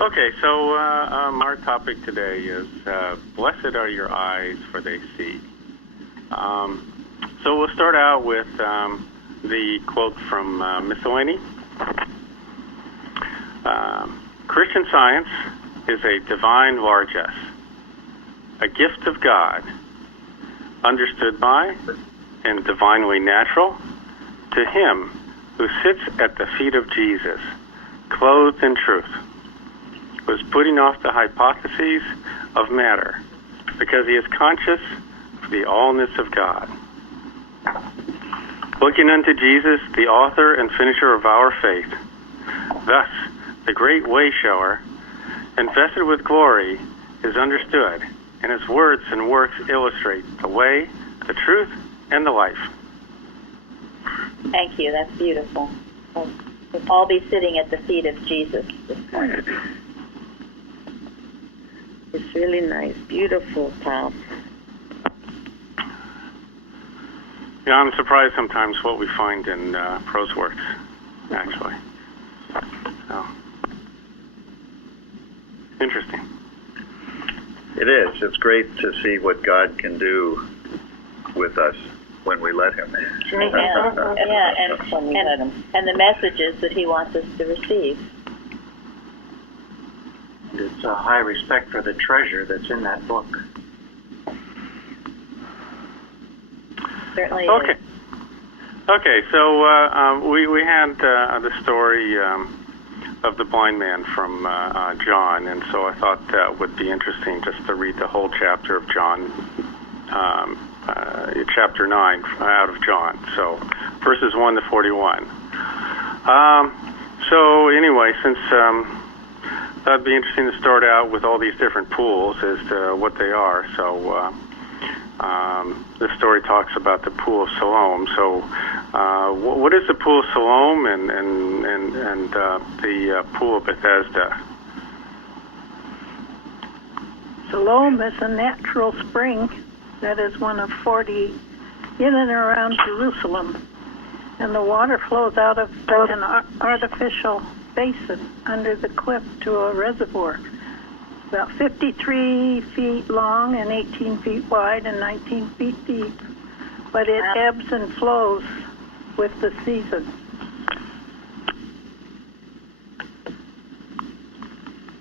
Okay, so our topic today is blessed are your eyes, for they see. So we'll start out with the quote from Miscellany. Christian Science is a divine largesse, a gift of God, understood by and divinely natural to him who sits at the feet of Jesus, clothed in truth, was putting off the hypotheses of matter because he is conscious of the allness of God. Looking unto Jesus, the author and finisher of our faith, thus the great way-shower, invested with glory, is understood, and his words and works illustrate the way, the truth, and the life. Thank you. That's beautiful. We'll all be sitting at the feet of Jesus this morning. It's really nice. Beautiful, Tom. Yeah, I'm surprised sometimes what we find in prose works, actually. So, interesting. It is. It's great to see what God can do with us when we let him. And the messages that he wants us to receive. It's a high respect for the treasure that's in that book. Certainly okay. is. Okay, so we had the story of the blind man from John, and so I thought that would be interesting just to read the whole chapter of John, chapter 9 out of John, so verses 1 to 41. So anyway, since that'd be interesting to start out with all these different pools as to what they are, so this story talks about the pool of Siloam. So what is the pool of Siloam and the pool of Bethesda? Siloam is a natural spring that is one of 40 in and around Jerusalem. And the water flows out of an artificial basin under the cliff to a reservoir. About 53 feet long and 18 feet wide and 19 feet deep. But it ebbs and flows with the season.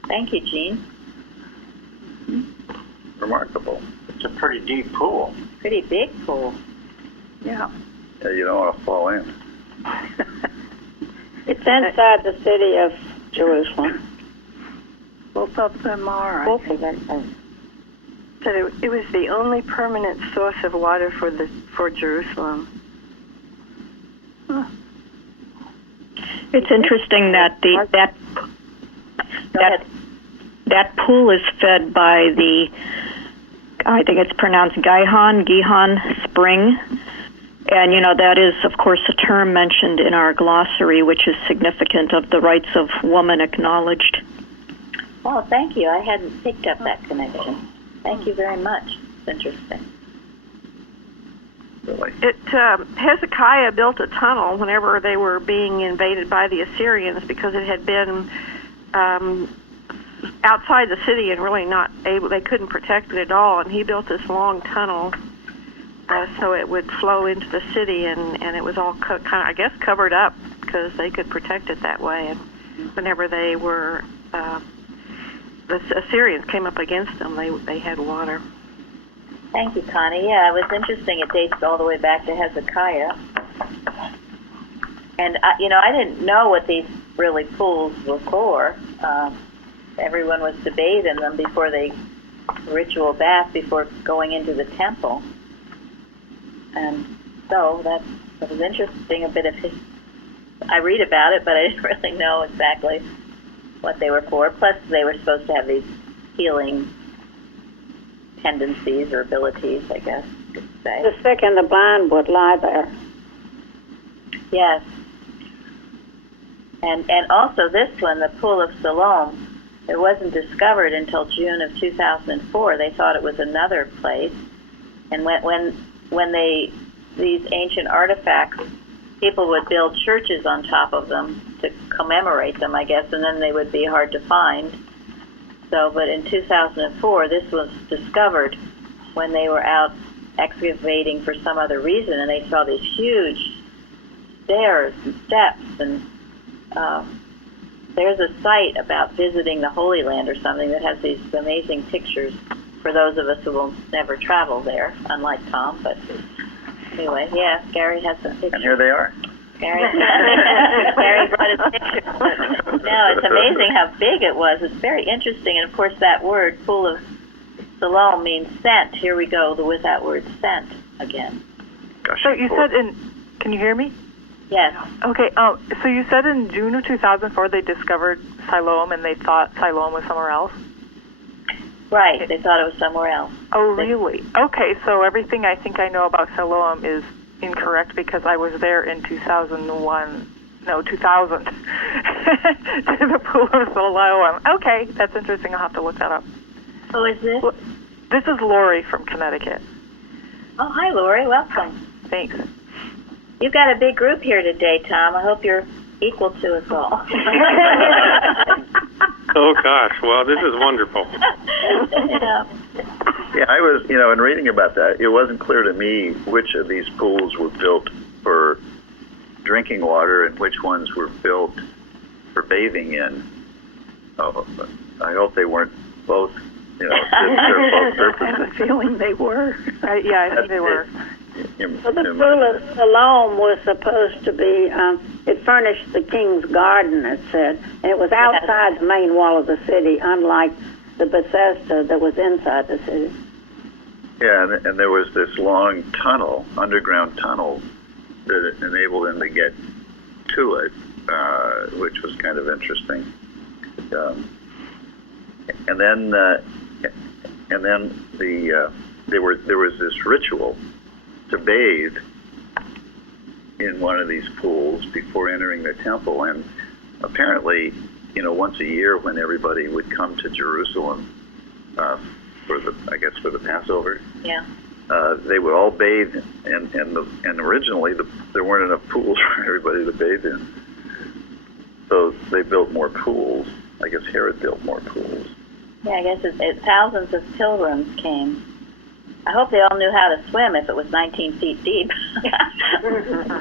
Thank you, Jean. Remarkable. It's a pretty deep pool. Pretty big pool. Yeah. Yeah, you don't want to fall in. It's inside the city of Jerusalem. Both of them are. Both of them are. So it was the only permanent source of water for Jerusalem. Huh. It's interesting that that pool is fed by the, I think it's pronounced Gihon Spring. And, that is, of course, a term mentioned in our glossary, which is significant of the rights of woman acknowledged. Oh, thank you. I hadn't picked up that connection. Thank you very much. It's interesting. Really? Hezekiah built a tunnel whenever they were being invaded by the Assyrians because it had been outside the city and really not able, they couldn't protect it at all. And he built this long tunnel so it would flow into the city, and it was all kind of, I guess, covered up because they could protect it that way. And whenever they were, the Assyrians came up against them, they had water. Thank you, Connie. Yeah, it was interesting. It dates all the way back to Hezekiah. And, I didn't know what these really pools were for. Everyone was to bathe in them before ritual bath before going into the temple. And so that was interesting, a bit of I read about it, but I didn't really know exactly what they were for. Plus, they were supposed to have these healing tendencies or abilities, I guess you could say. The sick and the blind would lie there. Yes. And also this one, the Pool of Siloam, it wasn't discovered until June of 2004. They thought it was another place. And when these ancient artifacts people would build churches on top of them to commemorate them, I guess, and then they would be hard to find. So, but in 2004, this was discovered when they were out excavating for some other reason, and they saw these huge stairs and steps, and there's a site about visiting the Holy Land or something that has these amazing pictures for those of us who will never travel there, unlike Tom. But anyway, yeah, Gary has some pictures. And here they are. Gary brought his pictures. No, it's amazing how big it was. It's very interesting, and of course that word, Pool of Siloam, means sent. Here we go with that word sent again. Gosh, So you said can you hear me? Yes. Okay, so you said in June of 2004 they discovered Siloam and they thought Siloam was somewhere else? Right, they thought it was somewhere else. Oh, really? Okay, so everything I think I know about Siloam is incorrect because I was there in 2000 to the Pool of Siloam. Okay, that's interesting. I'll have to look that up. Who is this? This is Lori from Connecticut. Oh, hi, Lori. Welcome. Thanks. You've got a big group here today, Tom. I hope you're equal to us all. Oh, gosh. Well, this is wonderful. Yeah, I was, in reading about that, it wasn't clear to me which of these pools were built for drinking water and which ones were built for bathing in. Oh, I hope they weren't both, serve both I purposes. have a feeling they were. Yeah, I think they were. Well, the Pool of Siloam was supposed to be, it furnished the king's garden, it said, and it was outside the main wall of the city, unlike the Bethesda that was inside the city. Yeah, and there was this long tunnel, underground tunnel, that enabled them to get to it, which was kind of interesting. And then there was this ritual to bathe in one of these pools before entering the temple, and apparently, once a year when everybody would come to Jerusalem for the Passover, Yeah. they would all bathe, and originally there weren't enough pools for everybody to bathe in, so they built more pools. I guess Herod built more pools. Yeah, I guess thousands of pilgrims came. I hope they all knew how to swim if it was 19 feet deep.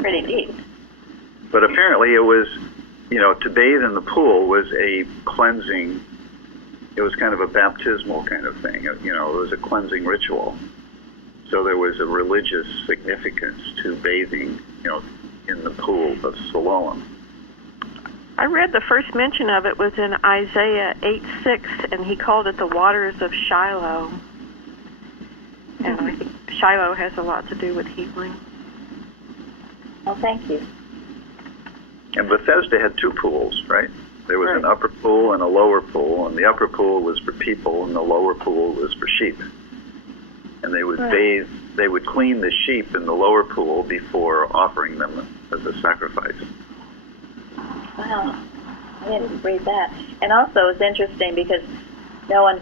Pretty deep. But apparently it was, to bathe in the pool was a cleansing, it was kind of a baptismal kind of thing. It was a cleansing ritual. So there was a religious significance to bathing, in the Pool of Siloam. I read the first mention of it was in Isaiah 8:6, and he called it the waters of Shiloh. And I think Shiloh has a lot to do with healing. Well, thank you. And Bethesda had two pools, right? There was an upper pool and a lower pool, and the upper pool was for people, and the lower pool was for sheep. And they would bathe, they would clean the sheep in the lower pool before offering them as a sacrifice. Wow. I didn't read that. And also it's interesting because no one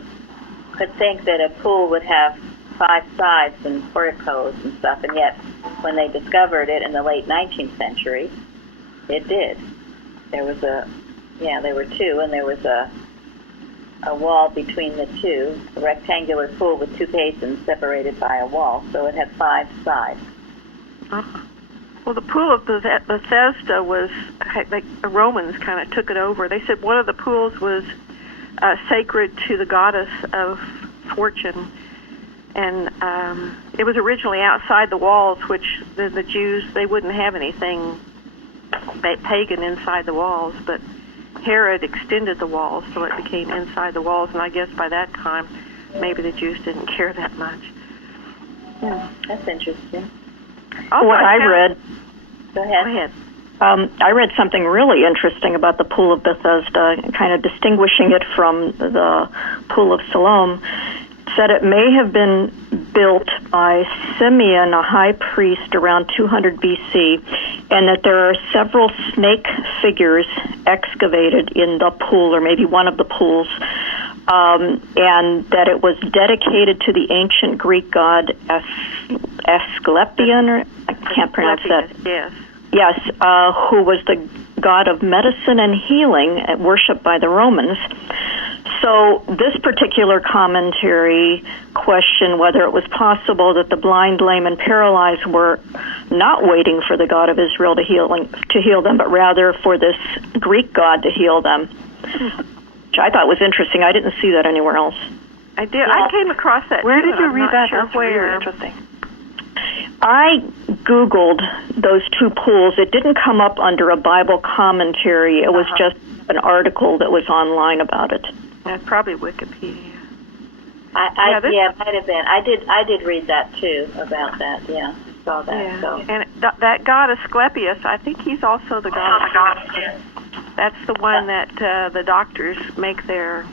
could think that a pool would have 5 sides and porticos and stuff, and yet when they discovered it in the late 19th century, it did. There was there were 2, and there was a wall between the 2, a rectangular pool with 2 basins separated by a wall, so it had 5 sides. Uh-huh. Well, the Pool of Bethesda was, like, the Romans kind of took it over. They said one of the pools was sacred to the goddess of fortune, and it was originally outside the walls, which the Jews, they wouldn't have anything pagan inside the walls, but Herod extended the walls, so it became inside the walls, and I guess by that time, maybe the Jews didn't care that much. That's interesting. Oh, What I read, Go ahead. Go ahead. I read something really interesting about the Pool of Bethesda, kind of distinguishing it from the Pool of Siloam. It said it may have been built by Simeon, a high priest, around 200 BC, and that there are several snake figures excavated in the pool, or maybe one of the pools, and that it was dedicated to the ancient Greek god Asclepion, or I can't pronounce that. Yes. Yes, who was the god of medicine and healing, worshipped by the Romans. So this particular commentary questioned whether it was possible that the blind, lame, and paralyzed were not waiting for the God of Israel to heal them, but rather for this Greek god to heal them, which I thought was interesting. I didn't see that anywhere else. I did. Yeah. I came across that. Where too, did you read that? Sure That's where. really interesting. I Googled those two pools. It didn't come up under a Bible commentary. It was just an article that was online about it. That's probably Wikipedia. Yeah, it might have been. I did read that too about that. Yeah, I saw that. Yeah. So. And that god Asclepius, I think he's also the god of God. That's the one that the doctors make their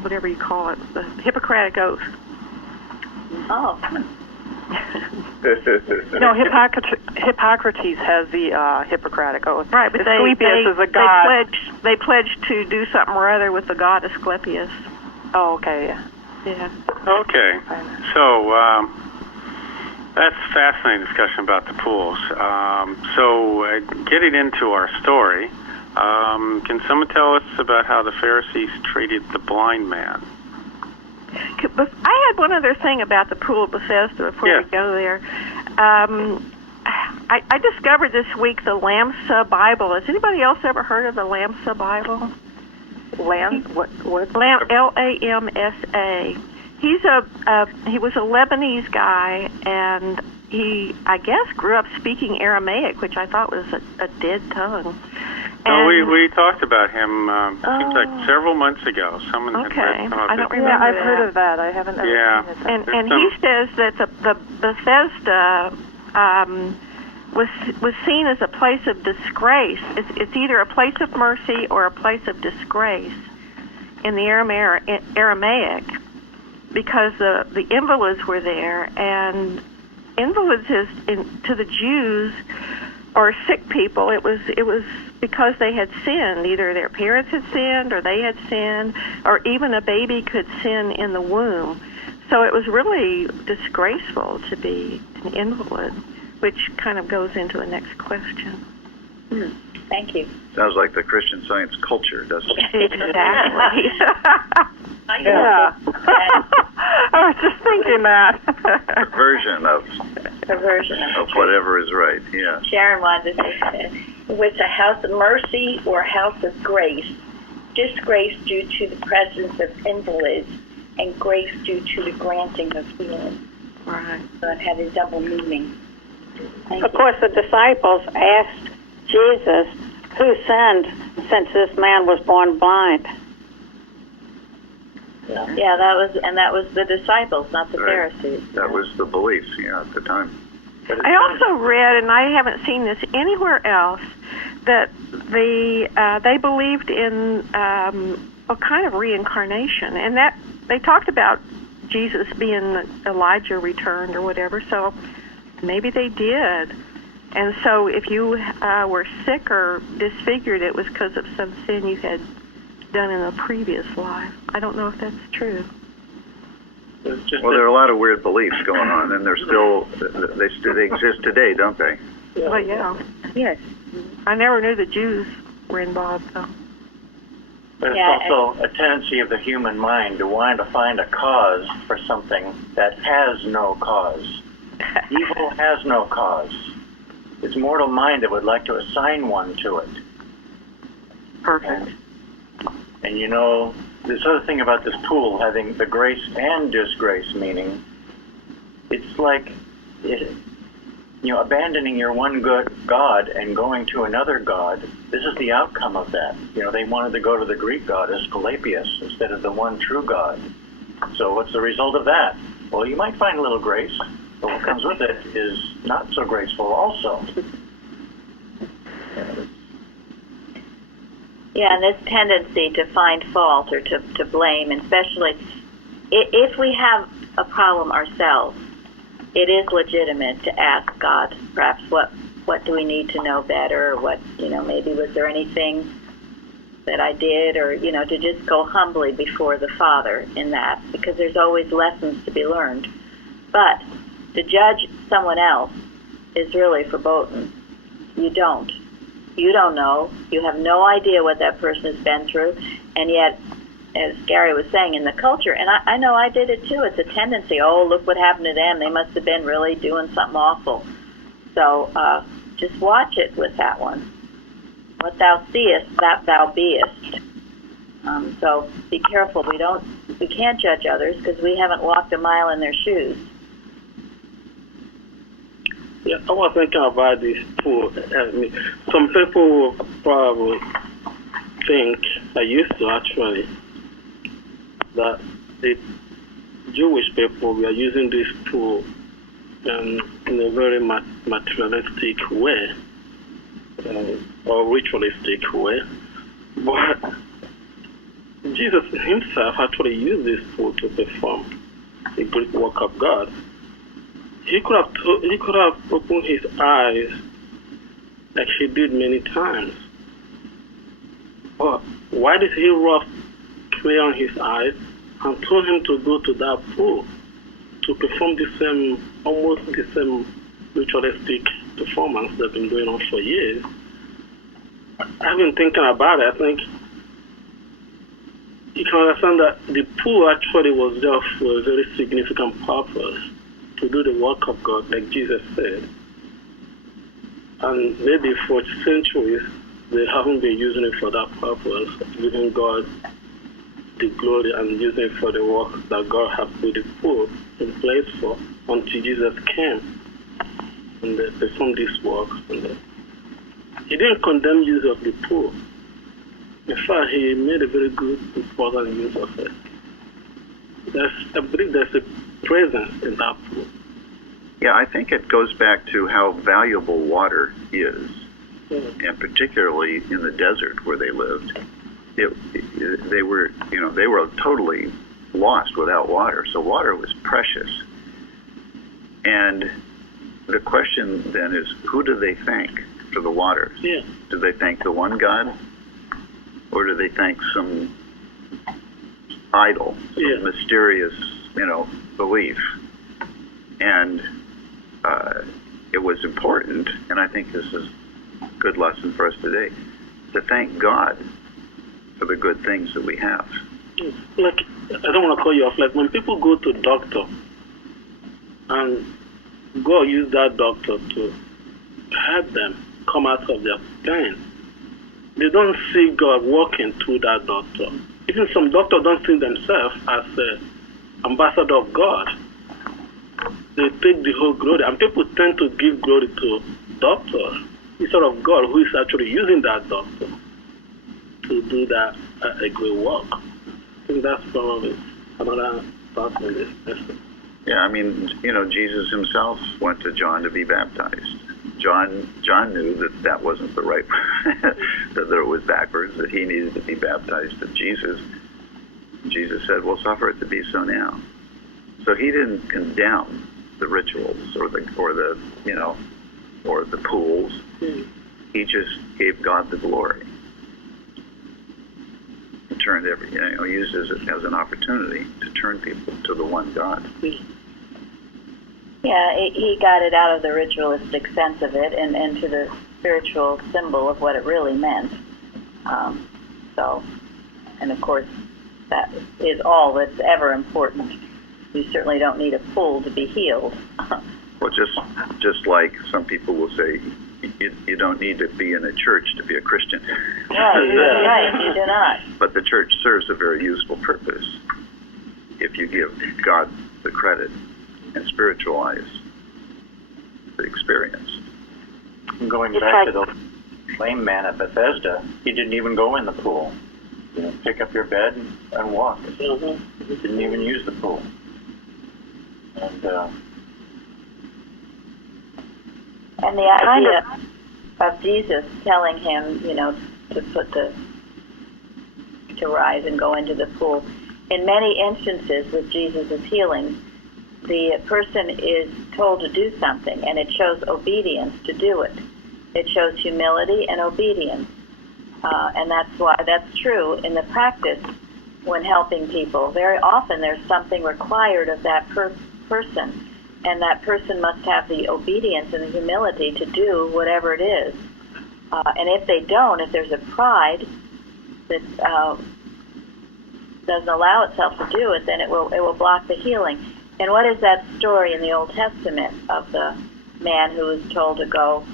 whatever you call it, the Hippocratic Oath. Oh. No, Hippocrates has the Hippocratic Oath. Right, but Asclepius is a god. They pledged to do something or other with the god Asclepius. Oh, okay. Yeah. Okay. So that's a fascinating discussion about the pools. So getting into our story, can someone tell us about how the Pharisees treated the blind man? I had one other thing about the pool of Bethesda before we go there. I discovered this week the Lamsa Bible. Has anybody else ever heard of the Lamsa Bible? What? Lamsa. He was a Lebanese guy, and he, I guess, grew up speaking Aramaic, which I thought was a dead tongue. We talked about him, seems like several months ago. Someone had read some of I don't his. remember I've heard of that. I haven't ever seen it. And he says that the Bethesda was seen as a place of disgrace. It's either a place of mercy or a place of disgrace in the Aramaic, because the invalids were there, and invalids to the Jews or sick people, it was because they had sinned. Either their parents had sinned or they had sinned, or even a baby could sin in the womb. So it was really disgraceful to be an invalid, which kind of goes into the next question. Thank you. Sounds like the Christian Science culture, doesn't it? Exactly. Yeah. I was just thinking that. Perversion of whatever is right, yeah. Sharon wanted to say was a house of mercy or a house of grace. Disgrace due to the presence of invalids, and grace due to the granting of healing. Right. So it had a double meaning. Of course, the disciples asked Jesus, who sinned since this man was born blind? Yeah, that was the disciples, not the Pharisees. That was the belief, at the time. I also read, and I haven't seen this anywhere else, that they believed in a kind of reincarnation, and that they talked about Jesus being Elijah returned or whatever. So maybe they did. And so if you were sick or disfigured, it was because of some sin you had done in a previous life. I don't know if that's true. Well, there are a lot of weird beliefs going on, and they exist today, don't they? Well, yeah. Yes. I never knew the Jews were involved, though. But it's also a tendency of the human mind to want to find a cause for something that has no cause. Evil has no cause. It's mortal mind that would like to assign one to it. Perfect. And this other thing about this pool having the grace and disgrace meaning, it's like, abandoning your one good God and going to another God. This is the outcome of that. They wanted to go to the Greek god Asclepius instead of the one true God. So what's the result of that? Well, you might find a little grace, but what comes with it is not so graceful also. Yeah, and this tendency to find fault or to blame, and especially if we have a problem ourselves, it is legitimate to ask God, perhaps, what do we need to know better, or what, maybe was there anything that I did, or, to just go humbly before the Father in that, because there's always lessons to be learned. But to judge someone else is really verboten. You don't. You don't know. You have no idea what that person has been through. And yet, as Gary was saying, in the culture, and I know I did it too, it's a tendency, oh, look what happened to them. They must have been really doing something awful. So just watch it with that one. What thou seest, that thou beest. So be careful. We can't judge others because we haven't walked a mile in their shoes. Yeah, I was thinking about this too. Some people will probably think, I used to actually, that the Jewish people were using this tool in a very materialistic way or ritualistic way. But Jesus himself actually used this tool to perform the great work of God. He could have opened his eyes like he did many times. But why did he rub clay on his eyes and told him to go to that pool to perform almost the same ritualistic performance that's been going on for years? I've been thinking about it. I think you can understand that the pool actually was there for a very significant purpose, to do the work of God, like Jesus said. And maybe for centuries, they haven't been using it for that purpose, giving God the glory and using it for the work that God had put the pool in place for, until Jesus came and they performed this work. And he didn't condemn use of the pool. In fact, he made a very good, important use of it. I believe there's a presence in that pool. Yeah, I think it goes back to how valuable water is, and particularly in the desert where they lived. They were totally lost without water. So water was precious. And the question then is, who do they thank for the water? Yeah. Do they thank the one God, or do they thank some idol, some mysterious, belief? And it was important, and I think this is a good lesson for us today, to thank God for the good things that we have. Like, I don't want to call you off, like when people go to doctor and God use that doctor to help them come out of their pain, they don't see God working through that doctor. Even some doctors don't see themselves as an ambassador of God. They take the whole glory, and people tend to give glory to doctors instead of God, who is actually using that doctor to do that a great work. I think that's probably another part in this lesson. Yeah, I mean, Jesus himself went to John to be baptized. John knew that wasn't the right, that it was backwards, that he needed to be baptized of Jesus. Jesus said, well, suffer it to be so now. So he didn't condemn the rituals or the pools. He just gave God the glory. And turned used it as an opportunity to turn people to the one God. Yeah, he got it out of the ritualistic sense of it and into the spiritual symbol of what it really meant. And of course, that is all that's ever important. You certainly don't need a pool to be healed. Well, just like some people will say, you don't need to be in a church to be a Christian. Right, you do not. But the church serves a very useful purpose if you give God the credit and spiritualize the experience. Going back to the lame man at Bethesda, he didn't even go in the pool. Pick up your bed and walk. He didn't even use the pool. And the idea of Jesus telling him, to rise and go into the pool. In many instances with Jesus' healing, the person is told to do something, and it shows obedience to do it. It shows humility and obedience. And that's true in the practice when helping people. Very often there's something required of that person. and that person must have the obedience and the humility to do whatever it is. And if they don't, if there's a pride that doesn't allow itself to do it, then it will block the healing. And what is that story in the Old Testament of the man who was told to go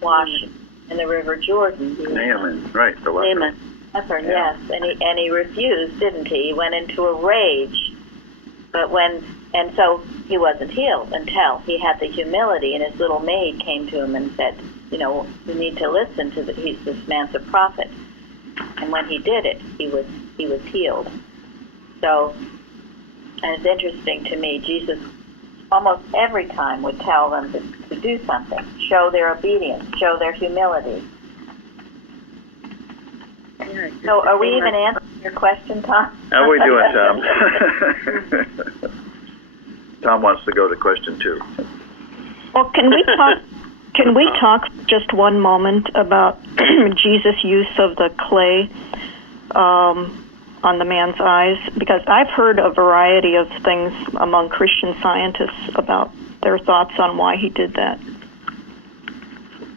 wash in the River Jordan? Naaman, right? The leper. Naaman, leper, yes. And he refused, didn't he? He went into a rage. And so he wasn't healed until he had the humility, and his little maid came to him and said, you need to listen to this man's a prophet. And when he did it, he was healed. So, and it's interesting to me, Jesus almost every time would tell them to do something, show their obedience, show their humility. So are we even answering your question, Tom? How are we doing, Tom? Tom wants to go to question 2. Well, can we talk just one moment about Jesus' use of the clay on the man's eyes? Because I've heard a variety of things among Christian scientists about their thoughts on why he did that.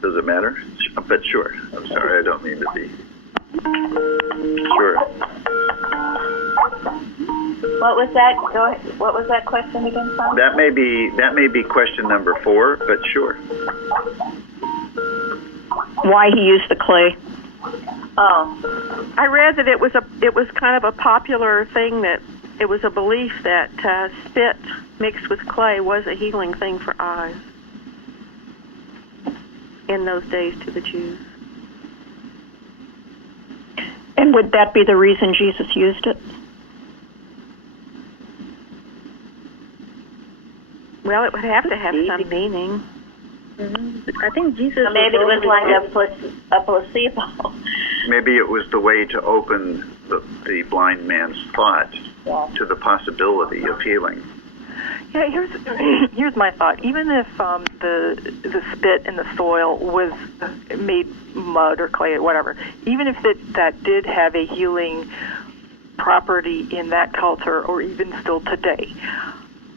Does it matter? But sure. I'm sorry, I don't mean to be. Sure. What was that? What was that question again, Tom? That may be question number 4, but sure. Why he used the clay? Oh, I read that it was kind of a popular thing, that it was a belief that spit mixed with clay was a healing thing for eyes in those days to the Jews. And would that be the reason Jesus used it? Well, it would have to have some meaning. Mm-hmm. I think Jesus. So maybe it was like a placebo. Maybe it was the way to open the blind man's thought to the possibility of healing. Yeah, here's my thought. Even if the spit in the soil was made mud or clay or whatever, even if that did have a healing property in that culture, or even still today,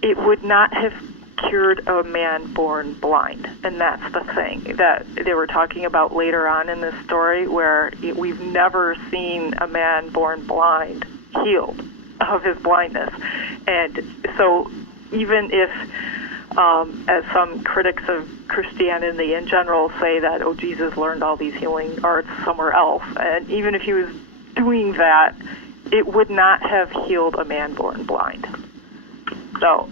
it would not have cured a man born blind. And that's the thing that they were talking about later on in this story, where we've never seen a man born blind healed of his blindness. And so even if, as some critics of Christianity in general say that, Jesus learned all these healing arts somewhere else, and even if he was doing that, it would not have healed a man born blind. So,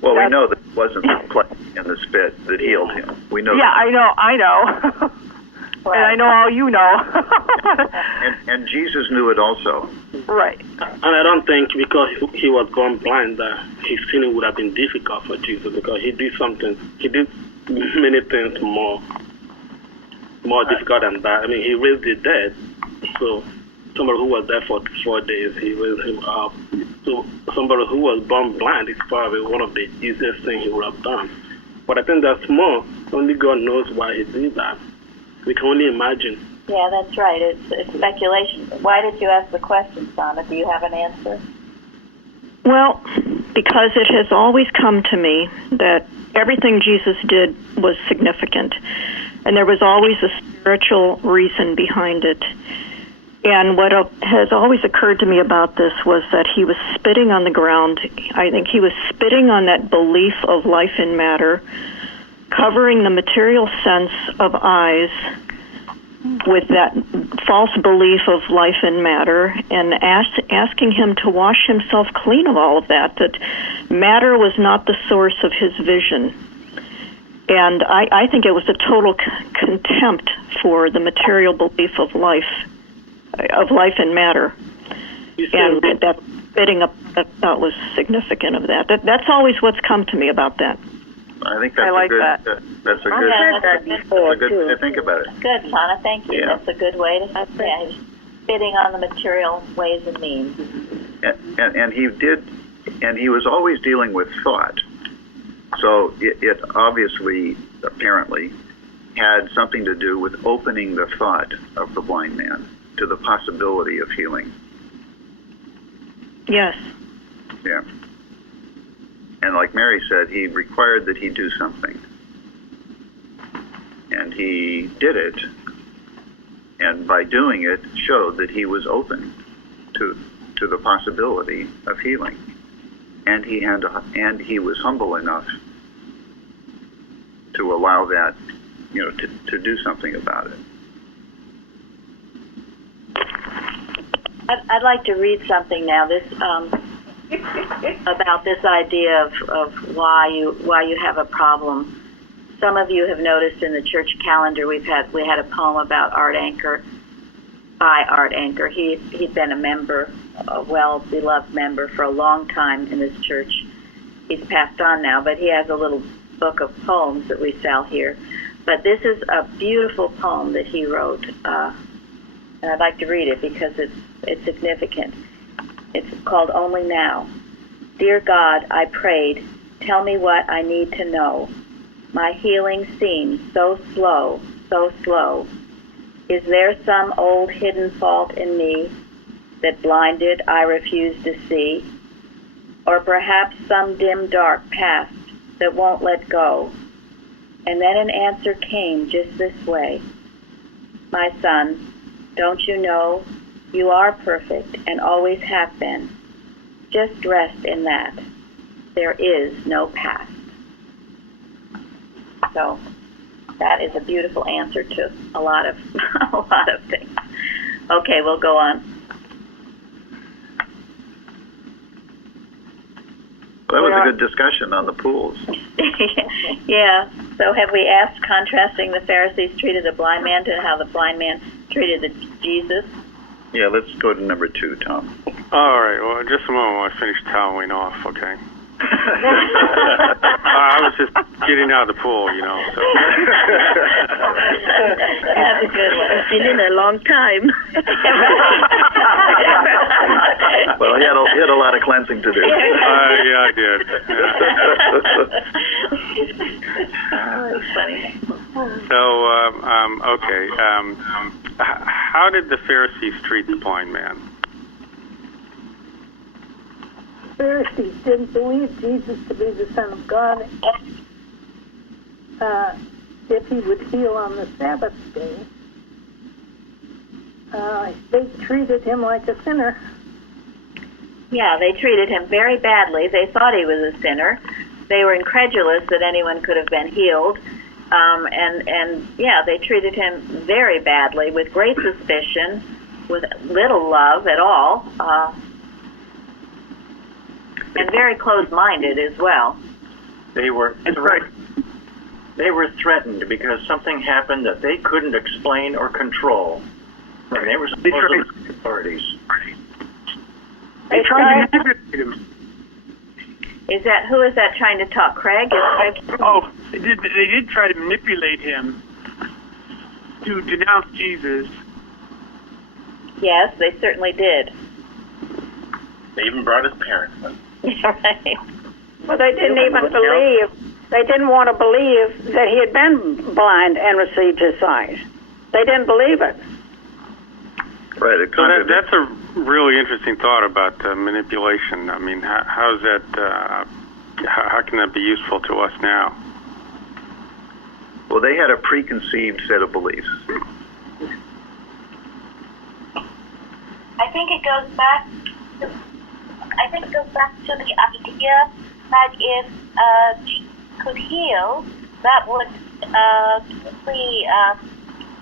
well, we know that it wasn't the clay and the spit that healed him. We know. Yeah, that. I know. And I know all you know. and Jesus knew it also. Right. And I don't think because he was born blind that his healing would have been difficult for Jesus, because he did many things more difficult than that. I mean, he raised the dead. So somebody who was there for 4 days, he raised him up. So somebody who was born blind is probably one of the easiest things he would have done. But I think that's more. Only God knows why he did that. We can only imagine. Yeah, that's right. It's speculation. Why did you ask the question, Sana? Do you have an answer? Well, because it has always come to me that everything Jesus did was significant, and there was always a spiritual reason behind it. And what has always occurred to me about this was that he was spitting on the ground. I think he was spitting on that belief of life in matter, covering the material sense of eyes with that false belief of life in matter, and asking him to wash himself clean of all of that matter was not the source of his vision. And I think it was a total contempt for the material belief of life in matter. And that spitting up, I thought was significant of that. That's always what's come to me about that. I think that's that's a good way to think about it. Good, Sana. Thank you. Yeah. That's a good way to say spitting on the material ways and means. And he did, and he was always dealing with thought. So it obviously, apparently, had something to do with opening the thought of the blind man to the possibility of healing. Yes. Yeah. And like Mary said, he required that he do something. And he did it, and by doing it, showed that he was open to the possibility of healing. And he was humble enough to allow that, to do something about it. I'd like to read something now. This about this idea of why you have a problem. Some of you have noticed in the church calendar we had a poem about Art Anchor by Art Anchor. He'd been a member, a well-beloved member for a long time in this church. He's passed on now, but he has a little book of poems that we sell here. But this is a beautiful poem that he wrote, and I'd like to read it because it's significant. It's called Only Now. Dear God, I prayed, tell me what I need to know. My healing seems so slow, so slow. Is there some old hidden fault in me that blinded I refuse to see? Or perhaps some dim dark past that won't let go? And then an answer came just this way. My son, don't you know you are perfect and always have been? Just rest in that. There is no past. So that is a beautiful answer to a lot of things. Okay, we'll go on. Well, that was a good discussion on the pools. Yeah. So have we asked, contrasting the Pharisees treated the blind man to how the blind man treated Jesus? Yeah, let's go to number 2, Tom. All right. Well, just a moment while I finish toweling off, okay? I was just getting out of the pool, so. That's a good one. It's been in a long time. Well, he had a lot of cleansing to do. Yeah, I did. Oh, that's funny. So, okay. How did the Pharisees treat the blind man? Pharisees didn't believe Jesus to be the Son of God if he would heal on the Sabbath day. They treated him like a sinner. Yeah, they treated him very badly. They thought he was a sinner. They were incredulous that anyone could have been healed. And they treated him very badly, with great suspicion, with little love at all. And very closed-minded as well. They were threatened because something happened that they couldn't explain or control. And they were supposed to be authorities. They tried to manipulate him. Who is that trying to talk? Craig? Oh, they did try to manipulate him to denounce Jesus. Yes, they certainly did. They even brought his parents. Right. Well, they didn't even believe. They didn't want to believe that he had been blind and received his sight. They didn't believe it. Right. That's a really interesting thought about manipulation. I mean, how is that? How can that be useful to us now? Well, they had a preconceived set of beliefs. I think it goes back to the idea that if Jesus could heal, that would completely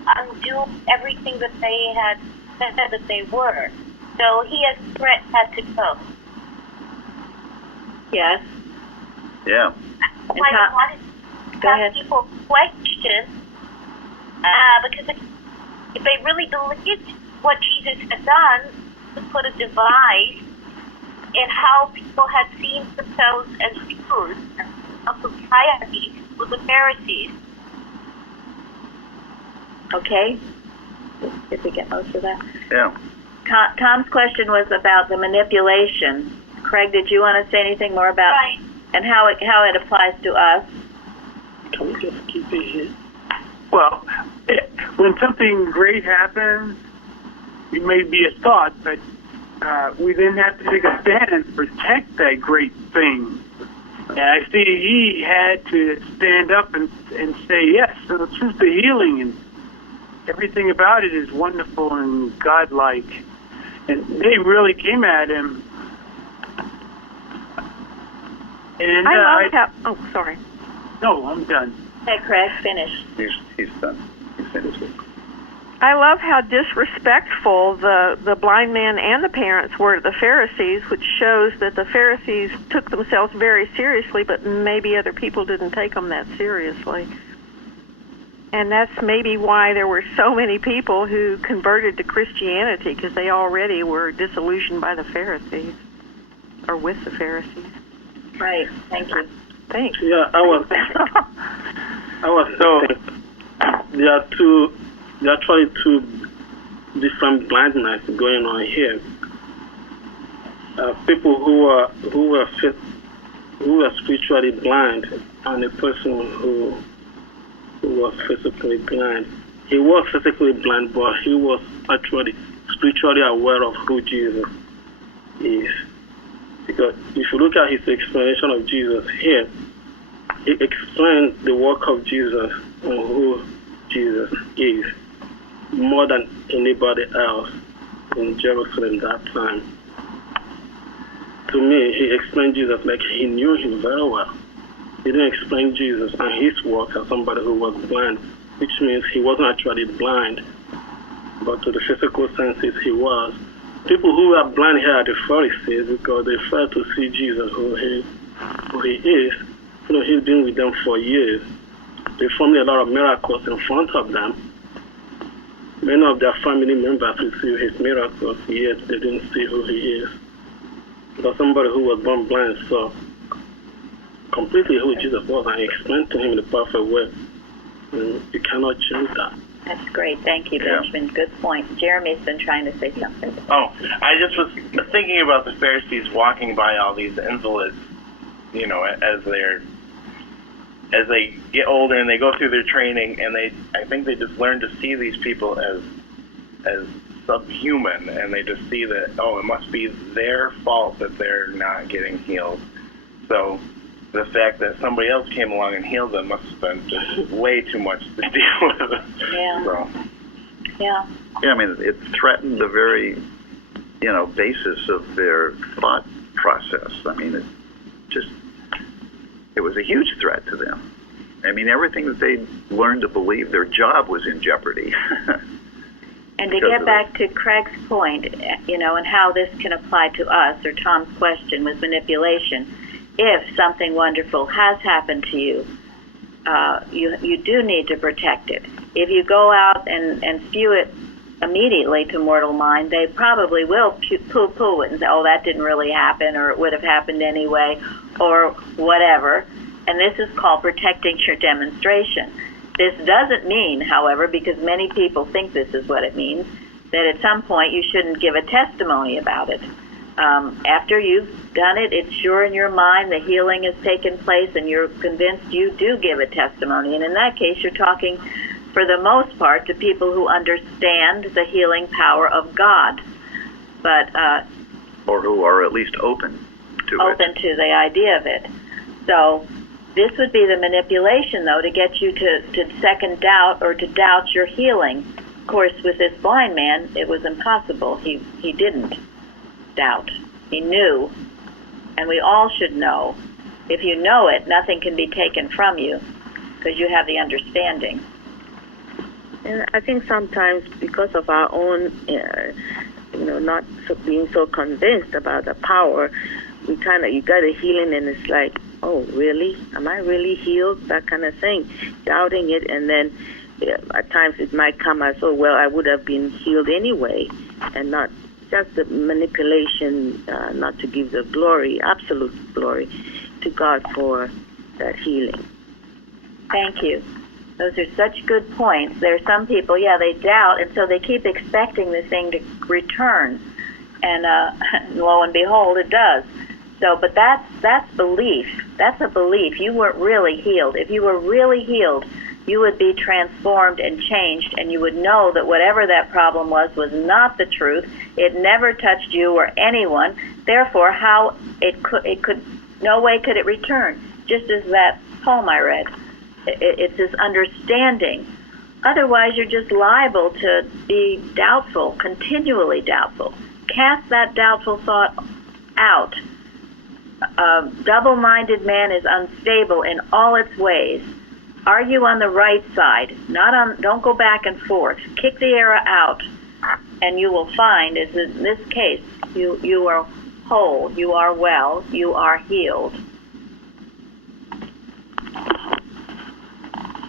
undo everything that they had said that they were. So he as a threat had to go. Yes. Yeah. I wanted to ask people a question, because if they really believed what Jesus had done, to put a divide in how people had seen themselves as Jews of society with the Pharisees. Okay. Did we get most of that? Yeah. Tom's question was about the manipulation. Craig, did you want to say anything more about and how it applies to us? Can we just keep it here? Well, when something great happens, it may be a thought, but we then have to take a stand and protect that great thing. And I see he had to stand up and say, yes, so the truth of healing and everything about it is wonderful and godlike. And they really came at him. And I love how... Oh, sorry. No, I'm done. Hey, Craig, finish. He's done. He's finished it. I love how disrespectful the blind man and the parents were to the Pharisees, which shows that the Pharisees took themselves very seriously, but maybe other people didn't take them that seriously. And that's maybe why there were so many people who converted to Christianity, because they already were disillusioned by the Pharisees, or with the Pharisees. Right, thank you. Thanks. Yeah, I was there are actually two different blindness going on here. People who were spiritually blind, and a person who was physically blind. He was physically blind, but he was actually spiritually aware of who Jesus is. Because if you look at his explanation of Jesus here, he explained the work of Jesus and who Jesus is more than anybody else in Jerusalem that time. To me, he explained Jesus like he knew him very well. He didn't explain Jesus and his work as somebody who was blind, which means he wasn't actually blind, but to the physical senses he was. People who are blind here are the Pharisees because they failed to see Jesus who he is. You know, he's been with them for years. They performed a lot of miracles in front of them. Many of their family members received his miracles, yet they didn't see who he is. But somebody who was born blind saw completely who Jesus was and explained to him in the perfect way. And you cannot change that. That's great. Thank you, Benjamin. Good point. Jeremy's been trying to say something. Oh, I just was thinking about the Pharisees walking by all these invalids, you know, as they get older and they go through their training, and I think they just learn to see these people as subhuman, and they just see that, oh, it must be their fault that they're not getting healed. So the fact that somebody else came along and healed them must have been just way too much to deal with. Yeah. So. Yeah. Yeah, I mean, it threatened the very, basis of their thought process. I mean, it was a huge threat to them. I mean, everything that they learned to believe, their job was in jeopardy. And to get back to Craig's point, and how this can apply to us, or Tom's question with manipulation, if something wonderful has happened to you, you do need to protect it. If you go out and spew it immediately to mortal mind, they probably will poo-poo it and say, oh, that didn't really happen, or it would have happened anyway, or whatever. And this is called protecting your demonstration. This doesn't mean, however, because many people think this is what it means, that at some point you shouldn't give a testimony about it. After you've done it, it's sure in your mind the healing has taken place and you're convinced, you do give a testimony. And in that case, you're talking, for the most part, to people who understand the healing power of God, but or who are at least open to the idea of it. So this would be the manipulation, though, to get you to second doubt or to doubt your healing. Of course, with this blind man, it was impossible. He didn't doubt. He knew, and we all should know. If you know it, nothing can be taken from you because you have the understanding. And I think sometimes because of our own, not being so convinced about the power, you got a healing and it's like, oh, really? Am I really healed? That kind of thing. Doubting it, and then at times it might come as, oh, well, I would have been healed anyway, and not just the manipulation, not to give the glory, absolute glory, to God for that healing. Thank you. Those are such good points. There are some people, they doubt, and so they keep expecting the thing to return, and lo and behold, it does. So, but that's belief. That's a belief. You weren't really healed. If you were really healed, you would be transformed and changed, and you would know that whatever that problem was not the truth. It never touched you or anyone. Therefore, how it could No way could it return. Just as that poem I read. It's this understanding. Otherwise, you're just liable to be doubtful, continually doubtful. Cast that doubtful thought out. A double-minded man is unstable in all its ways. Argue on the right side, don't go back and forth. Kick the error out, and you will find, as in this case, you are whole, you are well, you are healed.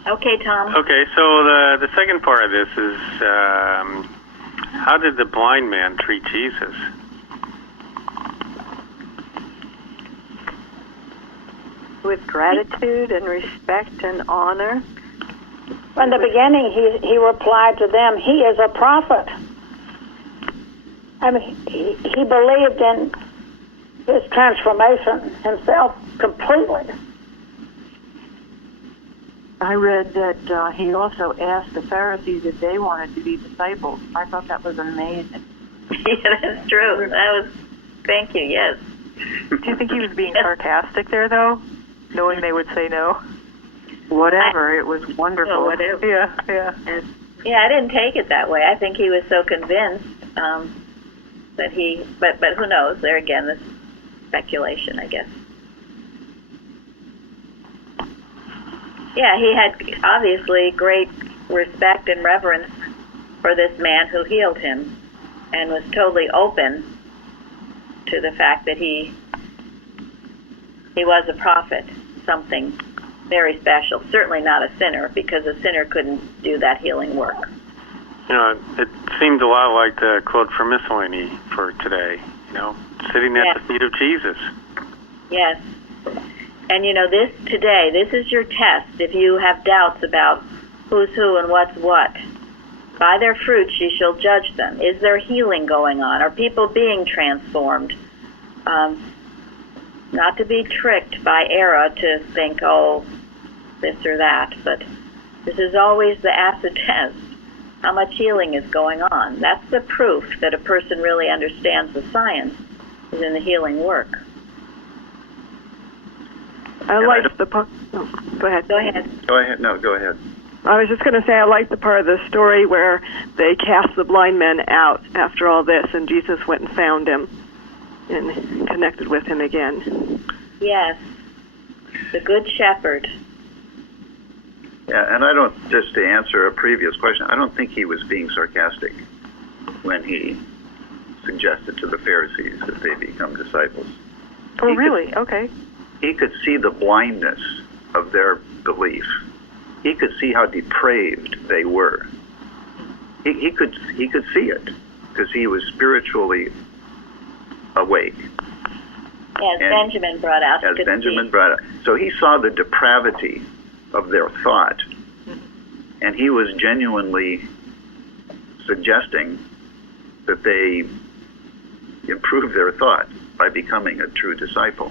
Okay, Tom. Okay, so the second part of this is how did the blind man treat Jesus? With gratitude and respect and honor. From the beginning, he replied to them, he is a prophet. I mean, he believed in his transformation himself completely. I read that he also asked the Pharisees if they wanted to be disciples. I thought that was amazing. Yeah, that's true. Thank you, yes. Do you think he was being sarcastic there, though? Knowing they would say no? Whatever, it was wonderful. Oh, whatever. Yeah. Yeah, I didn't take it that way. I think he was so convinced that he, but who knows? There again, this speculation, I guess. Yeah, he had obviously great respect and reverence for this man who healed him, and was totally open to the fact that he was a prophet, something very special. Certainly not a sinner, because a sinner couldn't do that healing work. You know, it seemed a lot like the quote from Mussolini for today, sitting at the feet of Jesus. Yes. And this today, this is your test. If you have doubts about who's who and what's what, by their fruits ye shall judge them. Is there healing going on? Are people being transformed? Not to be tricked by error to think, oh, this or that, but this is always the acid test. How much healing is going on? That's the proof that a person really understands the science, is in the healing work. I liked the part. Oh, go ahead. Go ahead. Go ahead. No, go ahead. I was just going to say I liked the part of the story where they cast the blind men out after all this, and Jesus went and found him and connected with him again. Yes, the Good Shepherd. Yeah, and I don't, just to answer a previous question, I don't think he was being sarcastic when he suggested to the Pharisees that they become disciples. Oh, really? Okay. He could see the blindness of their belief. He could see how depraved they were. He could see it because he was spiritually awake. As Benjamin brought out. So he saw the depravity of their thought, and he was genuinely suggesting that they improve their thought by becoming a true disciple.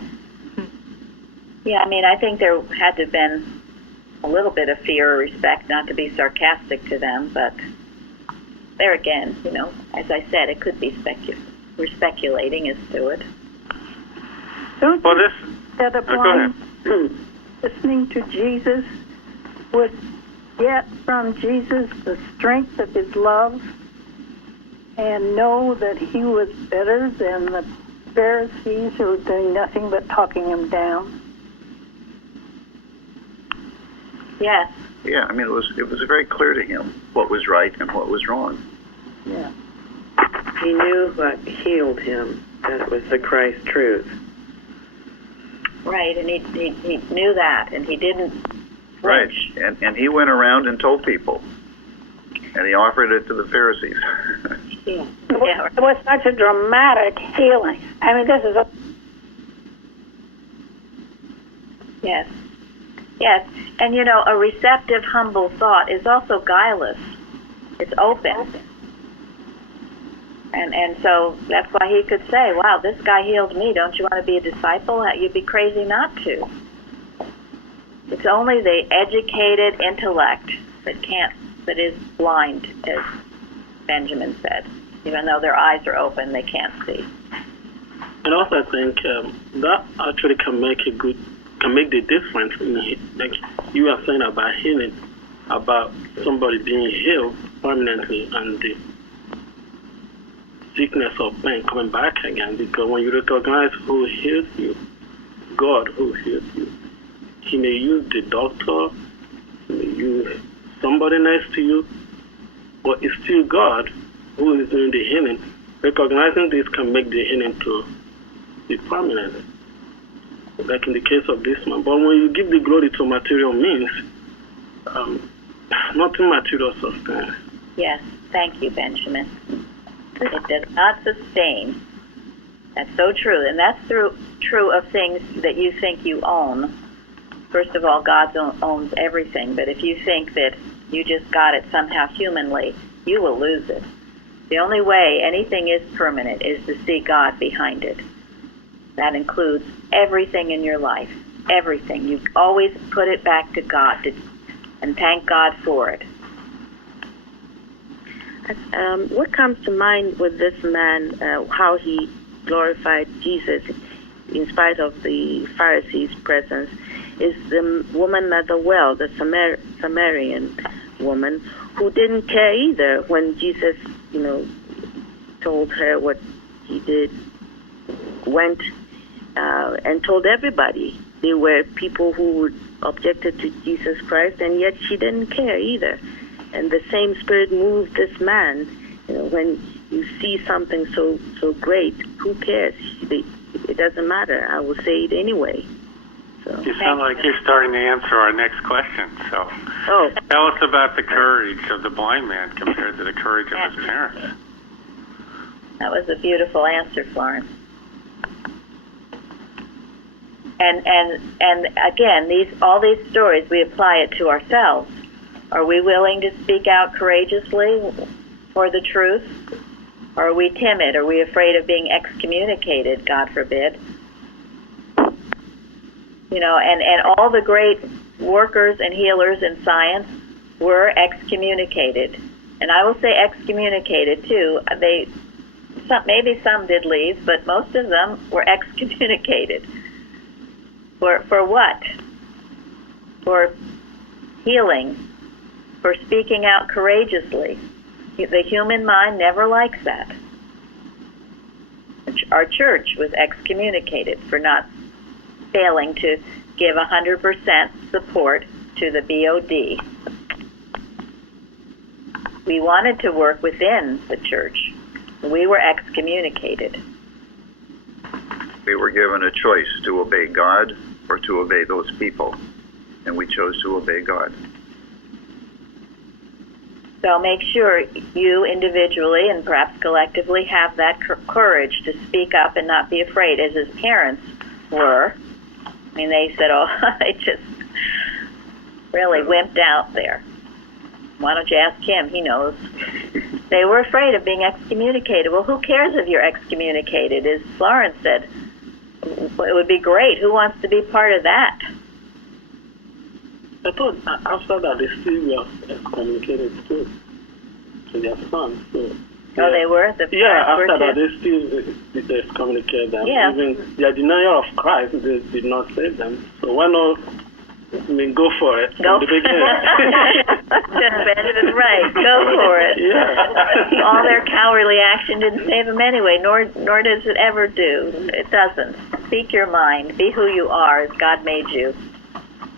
Yeah, I think there had to have been a little bit of fear or respect, not to be sarcastic to them, but there again, as I said, it could be we're speculating as to it. Don't well, you this. that a blind listening to Jesus would get from Jesus the strength of his love and know that he was better than the Pharisees who were doing nothing but talking him down? Yes. Yeah, it was very clear to him what was right and what was wrong. Yeah. He knew what healed him, that it was the Christ truth. Right, and he knew that, and he didn't flinch. Right, and he went around and told people, and he offered it to the Pharisees. Yeah. It was such a dramatic healing. This is a... Yes. Yes, and a receptive, humble thought is also guileless. It's open. And so that's why he could say, wow, this guy healed me. Don't you want to be a disciple? You'd be crazy not to. It's only the educated intellect that is blind, as Benjamin said. Even though their eyes are open, they can't see. And And also, I think that actually can make the difference. Like you were saying about healing, about somebody being healed permanently and the sickness or pain coming back again. Because when you recognize who heals you, God who heals you, He may use the doctor, He may use somebody next to you, but it's still God who is doing the healing. Recognizing this can make the healing to be permanent, like in the case of this man. But when you give the glory to material means, nothing material sustains. Yes, thank you, Benjamin. It does not sustain. That's so true. And that's true of things that you think you own. First of all, God owns everything. But if you think that you just got it somehow humanly, you will lose it. The only way anything is permanent is to see God behind it. That includes everything in your life. Everything. You always put it back to God and thank God for it. What comes to mind with this man, how he glorified Jesus in spite of the Pharisees' presence, is the woman at the well, the Samaritan woman, who didn't care either when Jesus, told her what he did, went and told everybody. They were people who objected to Jesus Christ, and yet she didn't care either. And the same Spirit moved this man. When you see something so great, who cares? It doesn't matter. I will say it anyway. So. You sound like you're starting to answer our next question. So, tell us about the courage of the blind man compared to the courage of his parents. That was a beautiful answer, Florence. And again, all these stories, we apply it to ourselves. Are we willing to speak out courageously for the truth? Or are we timid? Are we afraid of being excommunicated, God forbid? And all the great workers and healers in science were excommunicated. And I will say excommunicated, too. Maybe some did leave, but most of them were excommunicated. For what? For healing, for speaking out courageously. The human mind never likes that. Our church was excommunicated for not failing to give 100% support to the BOD. We wanted to work within the church. We were excommunicated. We were given a choice to obey God or to obey those people, and we chose to obey God. So make sure you individually and perhaps collectively have that courage to speak up and not be afraid, as his parents were. I mean, they said, they just really wimped out there. Why don't you ask him? He knows. They were afraid of being excommunicated. Well, who cares if you're excommunicated? As Florence said, it would be great. Who wants to be part of that? I thought after that they still were excommunicated too to their sons. So, they were? After that they still excommunicated them. Yeah. Even their denial of Christ did not save them. So why not? Go for it. Go from the beginning. Benjamin's right. Go for it. Yeah. All their cowardly action didn't save them anyway, nor does it ever do. It doesn't. Speak your mind. Be who you are as God made you.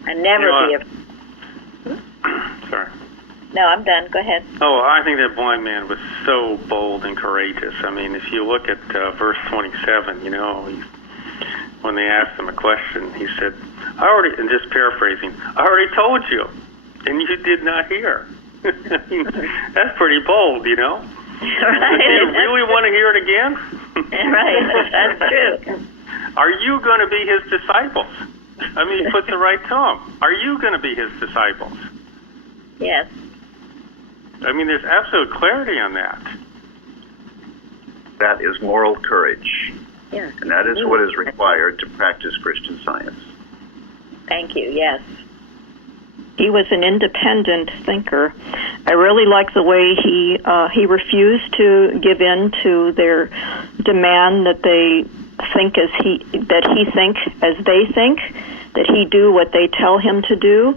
And never be Sorry. No, I'm done. Go ahead. Oh, I think that blind man was so bold and courageous. I mean, if you look at verse 27, when they asked him a question, he said, and just paraphrasing, I already told you, and you did not hear. That's pretty bold, Right. Do you really want to hear it again? Right, that's true. Are you going to be his disciples? I mean, he puts it right to him. Are you going to be his disciples? Yes. I mean, there's absolute clarity on that. That is moral courage. Yeah. And that is what is required to practice Christian Science. Thank you, yes. He was an independent thinker. I really like the way he refused to give in to their demand that they think as they think, that he do what they tell him to do.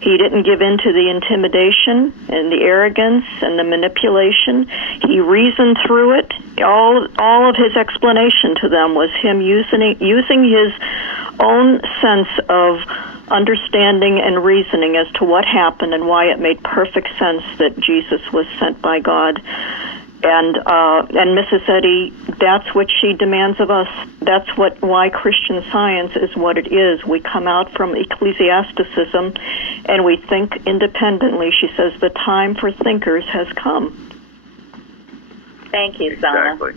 He didn't give in to the intimidation and the arrogance and the manipulation. He reasoned through it. All of his explanation to them was him using his own sense of understanding and reasoning as to what happened and why it made perfect sense that Jesus was sent by God. And Mrs. Eddy, that's what she demands of us. That's why Christian Science is what it is. We come out from ecclesiasticism and we think independently. She says the time for thinkers has come. Thank you, Sana. Exactly.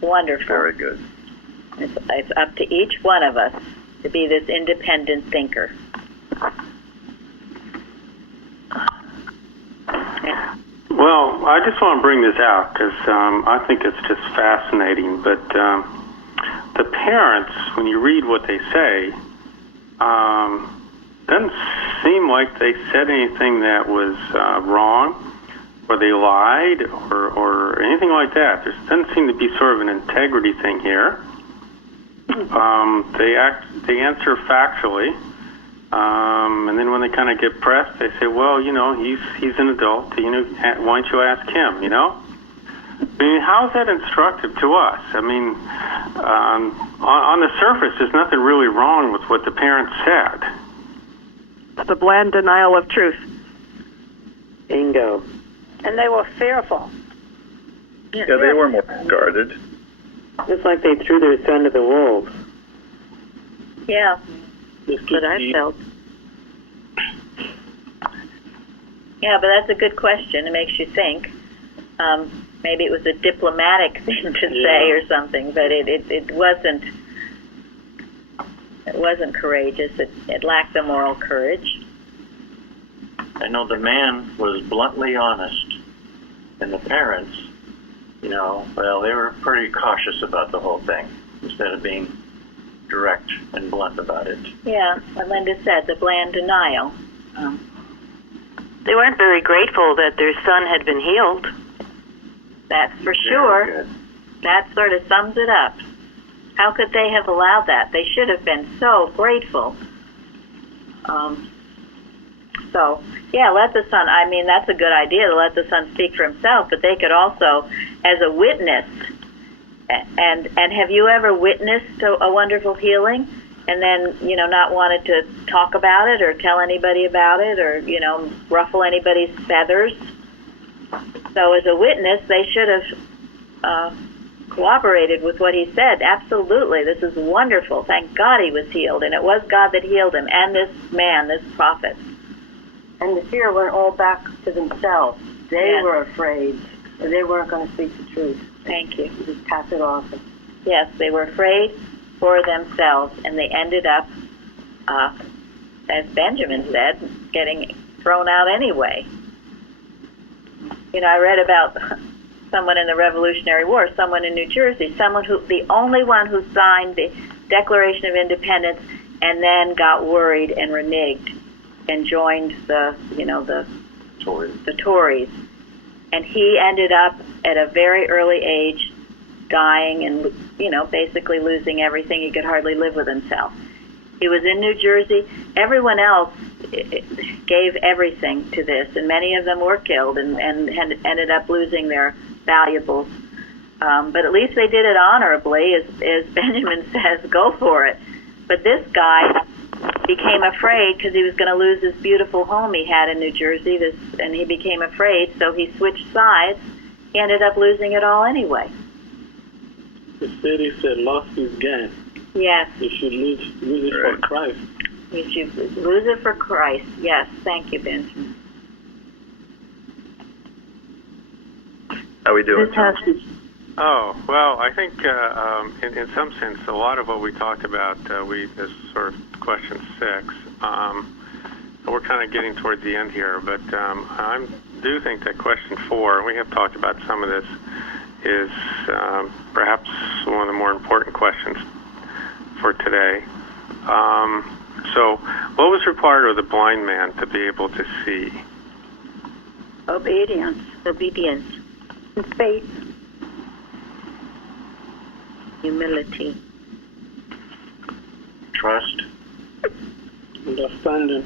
Wonderful. Very good. It's up to each one of us to be this independent thinker. Yeah. Well, I just want to bring this out because I think it's just fascinating. But the parents, when you read what they say, doesn't seem like they said anything that was wrong, or they lied, or anything like that. There doesn't seem to be sort of an integrity thing here. They answer factually. And then when they kind of get pressed, they say, well, he's an adult, why don't you ask him, I mean, how is that instructive to us? I mean, on the surface, there's nothing really wrong with what the parents said. It's the bland denial of truth. Bingo. And they were fearful. Yeah, they were more guarded. It's like they threw their son to the wolves. Yeah. That's what I felt. Yeah, but that's a good question. It makes you think. Maybe it was a diplomatic thing to say or something, but it wasn't. It wasn't courageous. It lacked the moral courage. I know the man was bluntly honest, and the parents, they were pretty cautious about the whole thing instead of being direct and blunt about it. Yeah, what Linda said, the bland denial. They weren't very grateful that their son had been healed. That's for sure. That sort of sums it up. How could they have allowed that? They should have been so grateful. Let the son, that's a good idea to let the son speak for himself, but they could also, as a witness, and have you ever witnessed a wonderful healing and then, not wanted to talk about it or tell anybody about it or, ruffle anybody's feathers? So as a witness, they should have cooperated with what he said. Absolutely, this is wonderful. Thank God he was healed, and it was God that healed him, and this man, this prophet. And the fear went all back to themselves. They were afraid. They weren't going to speak the truth. Thank you. Just pass it off. Yes, they were afraid for themselves, and they ended up, as Benjamin said, getting thrown out anyway. I read about someone in the Revolutionary War, someone in New Jersey, the only one who signed the Declaration of Independence and then got worried and reneged and joined the Tories. And he ended up at a very early age dying and, basically losing everything. He could hardly live with himself. He was in New Jersey. Everyone else gave everything to this, and many of them were killed and ended up losing their valuables. But at least they did it honorably, as Benjamin says, go for it. But this guy became afraid because he was going to lose this beautiful home he had in New Jersey, and he became afraid, so he switched sides. He ended up losing it all anyway. The city said, lost is gain. Yes. You should lose it for Christ. You should lose it for Christ. Yes, thank you, Benjamin. How we doing? Oh, well, I think in some sense, a lot of what we talked about, is sort of question 6. We're kind of getting toward the end here, but I do think that question 4, and we have talked about some of this, is perhaps one of the more important questions for today. So, what was required of the blind man to be able to see? Obedience. Obedience. And faith. humility, trust, understanding.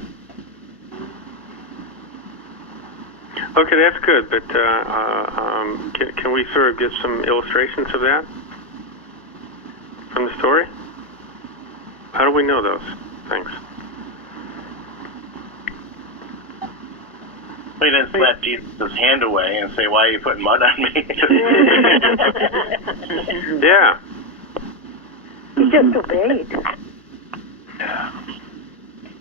Okay, that's good, but can we sort of give some illustrations of that from the story? How do we know those things? He didn't slap Jesus' hand away and say, "Why are you putting mud on me?" Yeah. He just obeyed.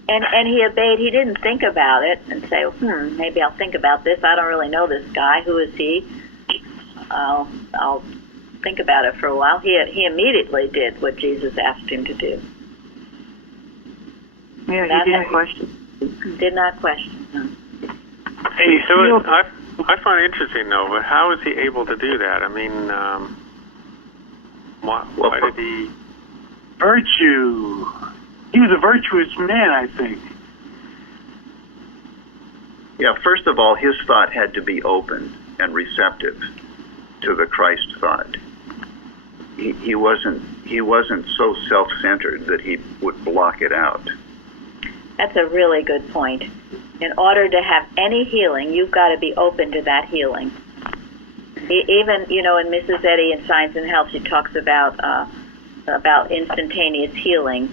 And he obeyed. He didn't think about it and say, maybe I'll think about this. I don't really know this guy. Who is he? I'll think about it for a while. He immediately did what Jesus asked him to do. Yeah, he didn't question. Did not question. No. Hey, so I find it interesting, though, but how is he able to do that? I mean, why did he... Virtue. He was a virtuous man, I think. Yeah, first of all, his thought had to be open and receptive to the Christ thought. He wasn't so self-centered that he would block it out. That's a really good point. In order to have any healing, you've got to be open to that healing. Even, in Mrs. Eddy in Science and Health, she talks about instantaneous healing.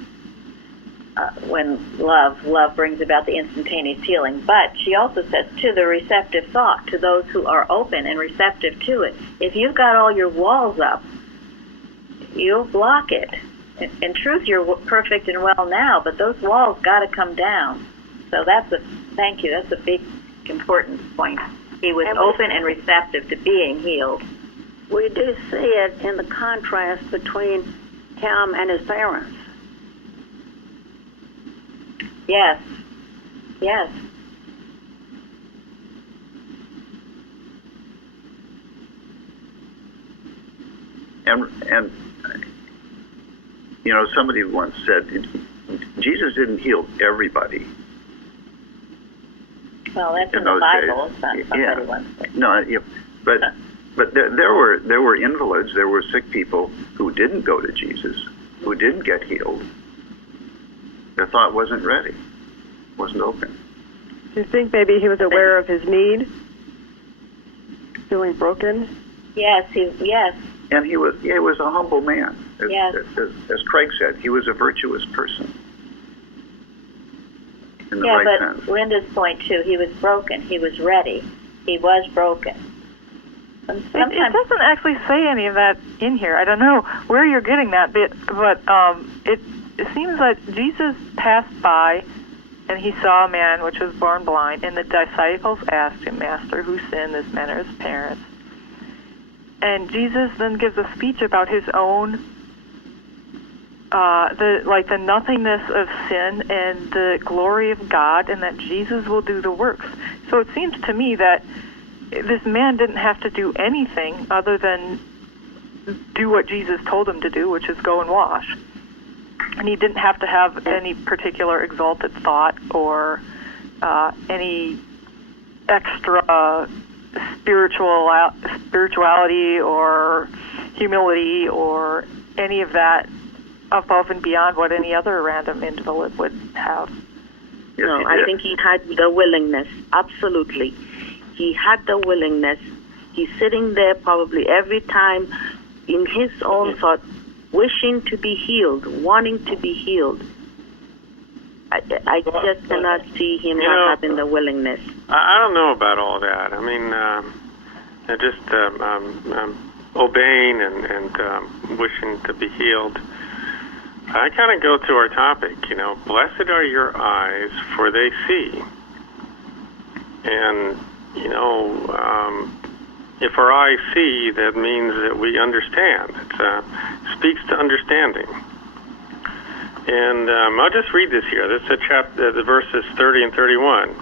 When love brings about the instantaneous healing. But she also says to the receptive thought, to those who are open and receptive to it. If you've got all your walls up, you'll block it. In truth, you're perfect and well now, but those walls got to come down. So thank you, that's a big, important point. He was open and receptive to being healed. We do see it in the contrast between him and his parents. Yes. Yes. And somebody once said Jesus didn't heal everybody. Well, that's in the those Bible. days. It's not somebody once said. No, but there were invalids, there were sick people who didn't go to Jesus, who didn't get healed. Their thought wasn't ready, wasn't open. Do you think maybe he was aware of his need, feeling broken? Yes. And he was a humble man. As Craig said, he was a virtuous person. In the right but sense. Linda's point too, he was broken. He was ready. He was broken. It doesn't actually say any of that in here. I don't know where you're getting that bit, but it seems that Jesus passed by and he saw a man which was born blind, and the disciples asked him, "Master, who sinned, this man or his parents?" And Jesus then gives a speech about his own, the nothingness of sin and the glory of God, and that Jesus will do the works. So it seems to me that this man didn't have to do anything other than do what Jesus told him to do, which is go and wash. And he didn't have to have any particular exalted thought or any extra spirituality or humility or any of that above and beyond what any other random invalid would have. No, I think he had the willingness. Absolutely. He had the willingness. He's sitting there probably every time in his own thought, wishing to be healed, wanting to be healed. I just cannot see him not having the willingness. I don't know about all that. I mean, just obeying and wishing to be healed. I kind of go to our topic, blessed are your eyes, for they see. And, if our eyes see, that means that we understand. It speaks to understanding. And I'll just read this here. This is the verses 30 and 31.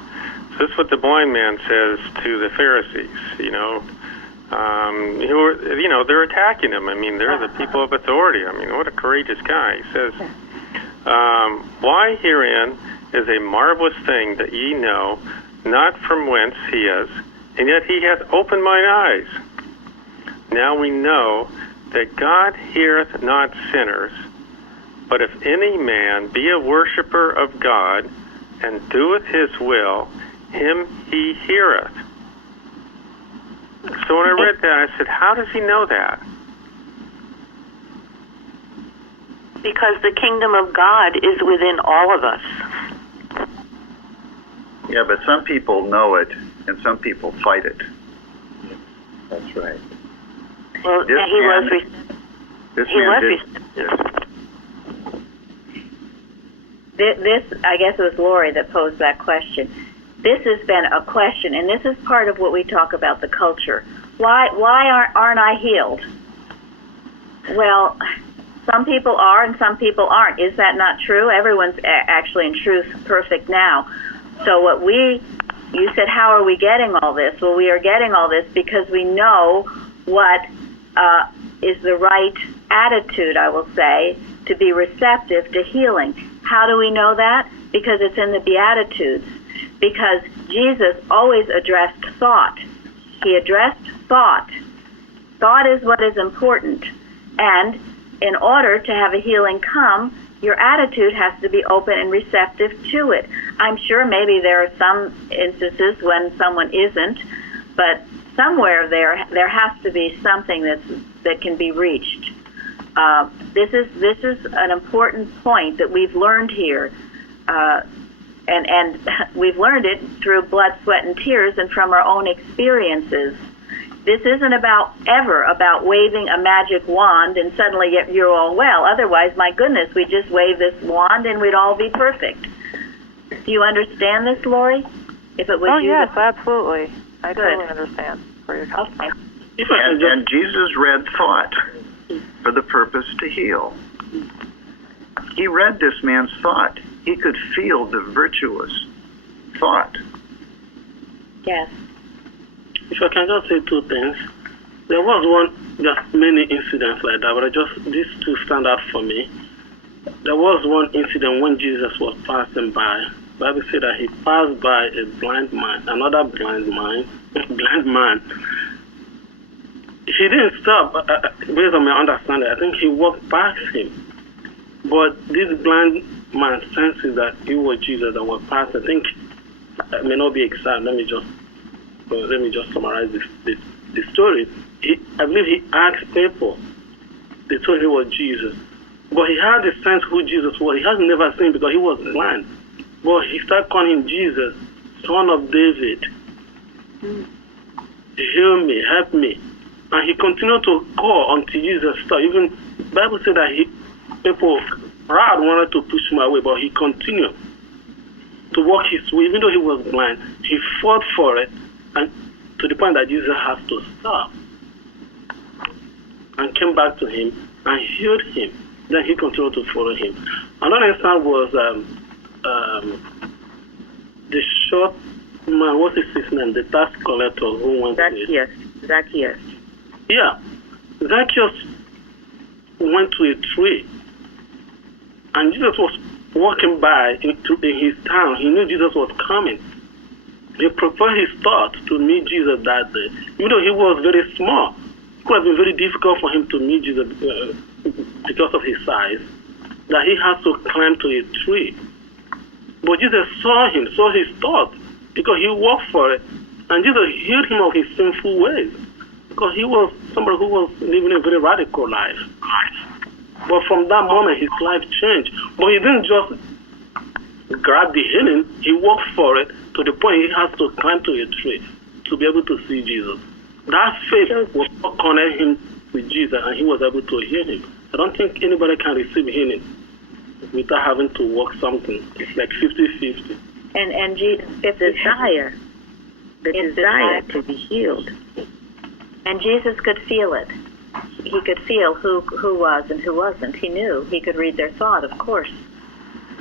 So this is what the blind man says to the Pharisees, who are, they're attacking him. I mean, they're the people of authority. I mean, what a courageous guy. He says, why herein is a marvelous thing that ye know not from whence he is, and yet he hath opened mine eyes. Now we know that God heareth not sinners, but if any man be a worshipper of God, and doeth his will, him he heareth. So when I read that, I said, how does he know that? Because the kingdom of God is within all of us. Yeah, but some people know it, and some people fight it. That's right. Well, This he man- was This he man was did. Yes. This, I guess it was Lori that posed that question. This has been a question, and this is part of what we talk about, the culture. Why aren't I healed? Well, some people are and some people aren't. Is that not true? Everyone's actually in truth perfect now. So you said, how are we getting all this? Well, we are getting all this because we know what is the right attitude, I will say, to be receptive to healing. How do we know that? Because it's in the Beatitudes. Because Jesus always addressed thought. He addressed thought. Thought is what is important. And in order to have a healing come, your attitude has to be open and receptive to it. I'm sure maybe there are some instances when someone isn't, but somewhere there has to be something that can be reached. This is an important point that we've learned here, and we've learned it through blood, sweat, and tears, and from our own experiences. This isn't ever about waving a magic wand and suddenly you're all well. Otherwise, my goodness, we just wave this wand and we'd all be perfect. Do you understand this, Lori? If it was Oh, you yes, absolutely. I Good. totally understand where you're coming from. And Jesus read thought for the purpose to heal. He read this man's thought. He could feel the virtuous thought. Yes. If I can just say two things. There was just many incidents like that, but these two stand out for me. There was one incident when Jesus was passing by. The Bible said that he passed by a blind man, another blind man. He didn't stop, based on my understanding. I think he walked past him. But this blind man senses that it was Jesus that was passing. I think, it may not be exact, let me just summarize the story. I believe he asked people. They told him it was Jesus. But he had a sense who Jesus was. He has never seen because he was blind. But he started calling him Jesus, Son of David. Heal me, help me. And he continued to call until Jesus stopped. Even the Bible said that crowd wanted to push him away, but he continued to walk his way, even though he was blind. He fought for it, and to the point that Jesus has to stop, and came back to him and healed him. Then he continued to follow him. Another instance was the short man. What is his name? The tax collector who went to Zacchaeus. Yeah, Zacchaeus went to a tree, and Jesus was walking by in his town. He knew Jesus was coming. He prepared his thought to meet Jesus that day. Even though he was very small, it could have been very difficult for him to meet Jesus because of his size, that he had to climb to a tree. But Jesus saw him, saw his thought, because he walked for it. And Jesus healed him of his sinful ways, because he was somebody who was living a very radical life. But from that moment, his life changed. But he didn't just grab the healing, he walked for it to the point he has to climb to a tree to be able to see Jesus. That faith was what connected him with Jesus, and he was able to heal him. I don't think anybody can receive healing without having to work something. It's like 50-50. And Jesus, the desire to be healed. And Jesus could feel it. He could feel who was and who wasn't. He knew. He could read their thought, of course.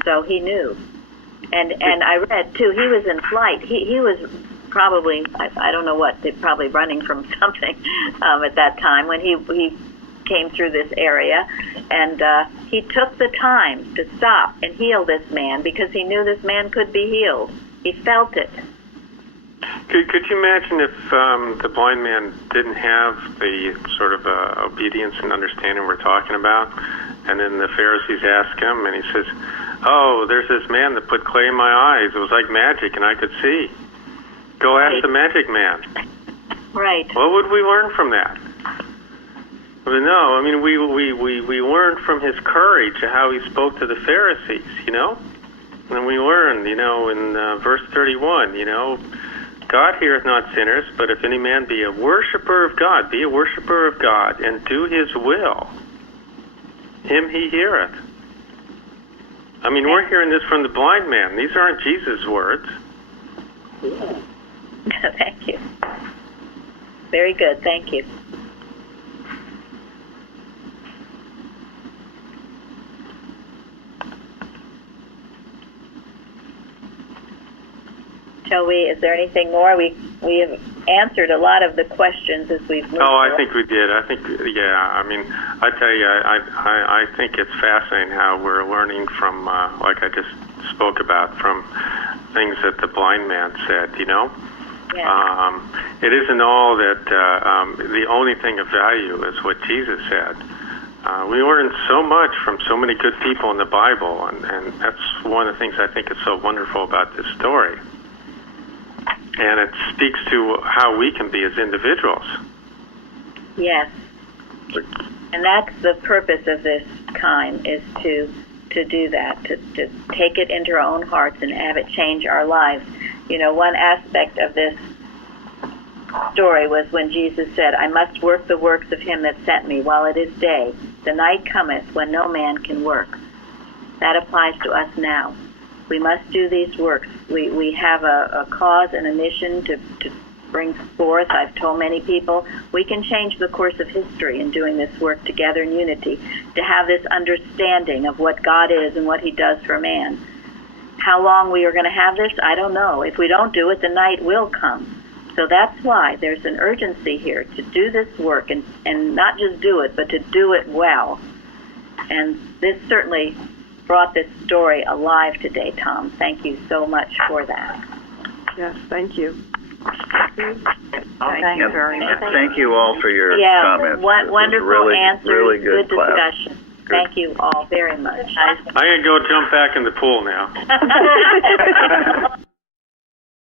So he knew. And I read, too, he was in flight. He was probably, I don't know what, probably running from something at that time when he came through this area. And he took the time to stop and heal this man because he knew this man could be healed. He felt it. Could you imagine if the blind man didn't have the sort of obedience and understanding we're talking about, and then the Pharisees ask him, and he says, "Oh, there's this man that put clay in my eyes. It was like magic, and I could see. Go ask the magic man." Right. What would we learn from that? Well, no, I mean we learned from his courage how he spoke to the Pharisees, you know, and we learned, you know, in verse 31, you know. God heareth not sinners, but if any man be a worshiper of God, be a worshiper of God, and do his will, him he heareth. I mean, we're hearing this from the blind man. These aren't Jesus' words. Thank you. Very good. Thank you. Shall we? Is there anything more? We have answered a lot of the questions as we've moved. Oh, I think we did. I think, yeah. I mean, I tell you, I think it's fascinating how we're learning from, like I just spoke about, from things that the blind man said. You know, it isn't all that the only thing of value is what Jesus said. We learn so much from so many good people in the Bible, and that's one of the things I think is so wonderful about this story. And it speaks to how we can be as individuals. Yes. And that's the purpose of this time, is to do that, to take it into our own hearts and have it change our lives. You know, one aspect of this story was when Jesus said, "I must work the works of him that sent me while it is day. The night cometh when no man can work." That applies to us now. We must do these works. We have a cause and a mission to bring forth. I've told many people we can change the course of history in doing this work together in unity, to have this understanding of what God is and what he does for man. How long we are going to have this, I don't know. If we don't do it, the night will come. So that's why there's an urgency here to do this work, and not just do it, but to do it well. And this certainly brought this story alive today, Tom. Thank you so much for that. Yes, thank you. Thank you very much. Thank you all for your comments. Wonderful really, answers, really good discussion. Thank you all very much. I'm going to go jump back in the pool now.